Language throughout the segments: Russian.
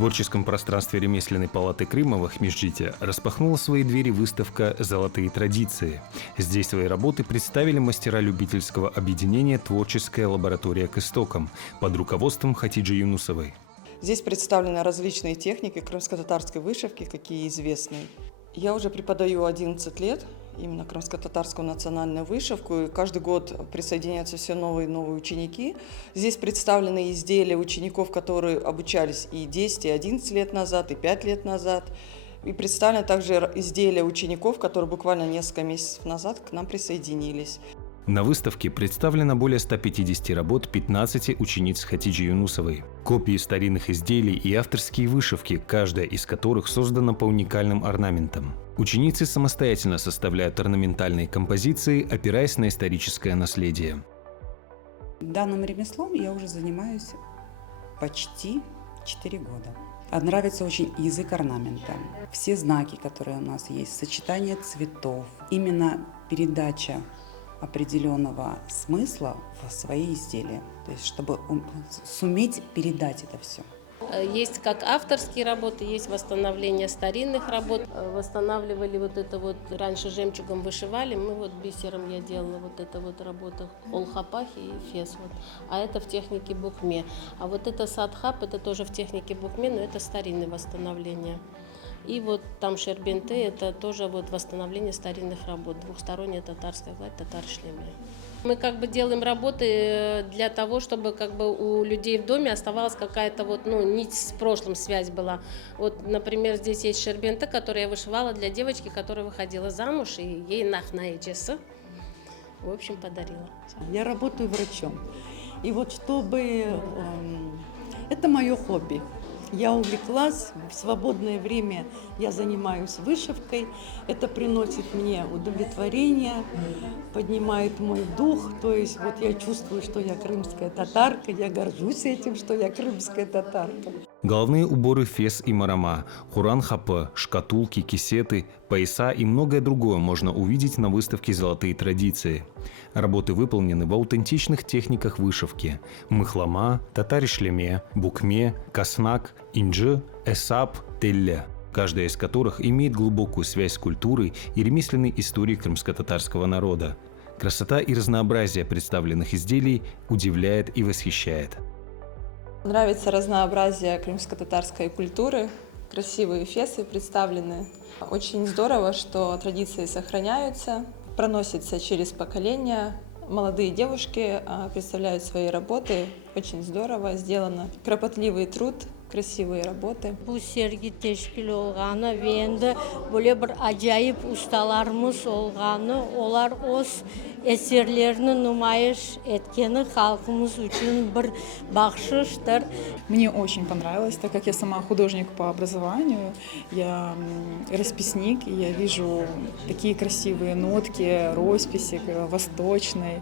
творческом пространстве ремесленной палаты Крыма в Ахмеджите распахнула свои двери выставка «Золотые традиции». Здесь свои работы представили мастера любительского объединения «Творческая лаборатория к истокам» под руководством Хатиджи Юнусовой. Здесь представлены различные техники крымско-татарской вышивки, какие известны. Я уже преподаю 11 лет именно крымско-татарскую национальную вышивку, и каждый год присоединяются все новые и новые ученики. Здесь представлены изделия учеников, которые обучались и 10, и 11 лет назад, и 5 лет назад. И представлены также изделия учеников, которые буквально несколько месяцев назад к нам присоединились. На выставке представлено более 150 работ 15 учениц Хатиджи Юнусовой. Копии старинных изделий и авторские вышивки, каждая из которых создана по уникальным орнаментам. Ученицы самостоятельно составляют орнаментальные композиции, опираясь на историческое наследие. Данным ремеслом я уже занимаюсь почти 4 года. Нравится очень язык орнамента. Все знаки, которые у нас есть, сочетание цветов, именно передача определенного смысла в свои изделия, то есть чтобы суметь передать это все. Есть как авторские работы, есть восстановление старинных работ. Восстанавливали вот это вот, раньше жемчугом вышивали, мы вот бисером я делала вот это вот работа, олхапахи и фес. Вот. А это в технике букме. А вот это садхап, это тоже в технике букме, но это старинное восстановление. И вот там шербенты, это тоже вот восстановление старинных работ, двухсторонняя татарская гладь, татар-шлеме. Мы как бы делаем работы для того, чтобы как бы у людей в доме оставалась какая-то вот, нить с прошлым, связь была. Вот, например, здесь есть шербенты, которые я вышивала для девочки, которая выходила замуж, и ей нахнаечеса, в общем, подарила. Я работаю врачом. И вот чтобы... Это мое хобби. Я увлеклась, в свободное время я занимаюсь вышивкой. Это приносит мне удовлетворение, поднимает мой дух. То есть вот я чувствую, что я крымская татарка, я горжусь этим, что я крымская татарка. Головные уборы фес и марама, хуран-хапы, шкатулки, кисеты, пояса и многое другое можно увидеть на выставке «Золотые традиции». Работы выполнены в аутентичных техниках вышивки – мыхлама, татари-шлеме, букме, каснак, инджи, эсап, телле, каждая из которых имеет глубокую связь с культурой и ремесленной историей крымско-татарского народа. Красота и разнообразие представленных изделий удивляет и восхищает. Нравится разнообразие крымско-татарской культуры, красивые фесы представлены. Очень здорово, что традиции сохраняются, проносятся через поколения. Молодые девушки представляют свои работы. Очень здорово сделано. Кропотливый труд, красивые работы. Bu sergi teşkil olğanı ve endi böyle bir acayip ustalarımız olğanı, onlar öz eserlerini nümayiş etkeni halkımız için bir bahşiştir. Мне очень понравилось, так как я сама художник по образованию, я расписник, и я вижу такие красивые нотки, росписи восточной.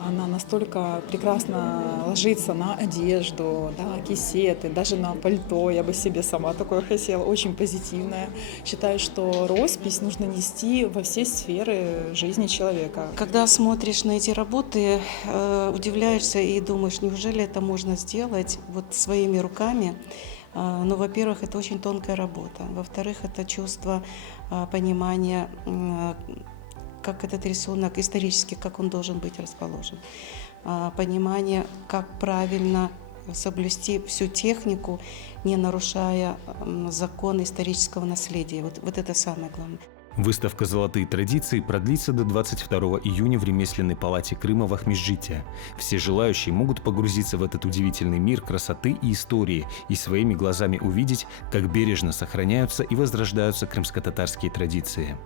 Она настолько прекрасно ложится на одежду, да, кисеты, даже на пальто. Я бы себе сама такое хотела, очень позитивное. Считаю, что роспись нужно нести во все сферы жизни человека. Когда смотришь на эти работы, удивляешься и думаешь, неужели это можно сделать вот своими руками? Ну, во-первых, это очень тонкая работа. Во-вторых, это чувство понимания, как этот рисунок исторически, как он должен быть расположен. Понимание, как правильно соблюсти всю технику, не нарушая закон исторического наследия. Вот это самое главное. Выставка «Золотые традиции» продлится до 22 июня в ремесленной палате Крыма в Ахмеджите. Все желающие могут погрузиться в этот удивительный мир красоты и истории и своими глазами увидеть, как бережно сохраняются и возрождаются крымско-татарские традиции.